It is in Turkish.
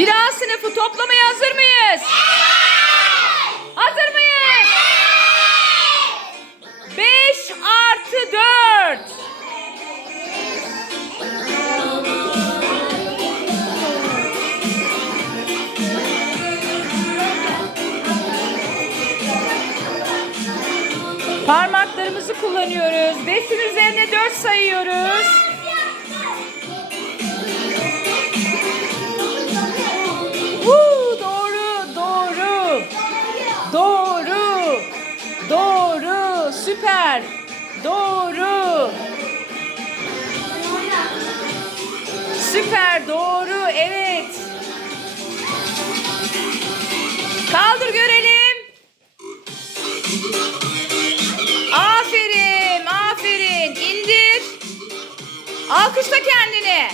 Bir A sınıfı toplamaya hazır mıyız? Hazır mıyız? 5 artı 4. Parmaklarımızı kullanıyoruz. 5'in üzerine 4 sayıyoruz. Doğru. Doğru. Süper. Doğru. Süper. Doğru. Evet. Kaldır görelim. Aferin. Aferin. İndir. Alkışla kendini.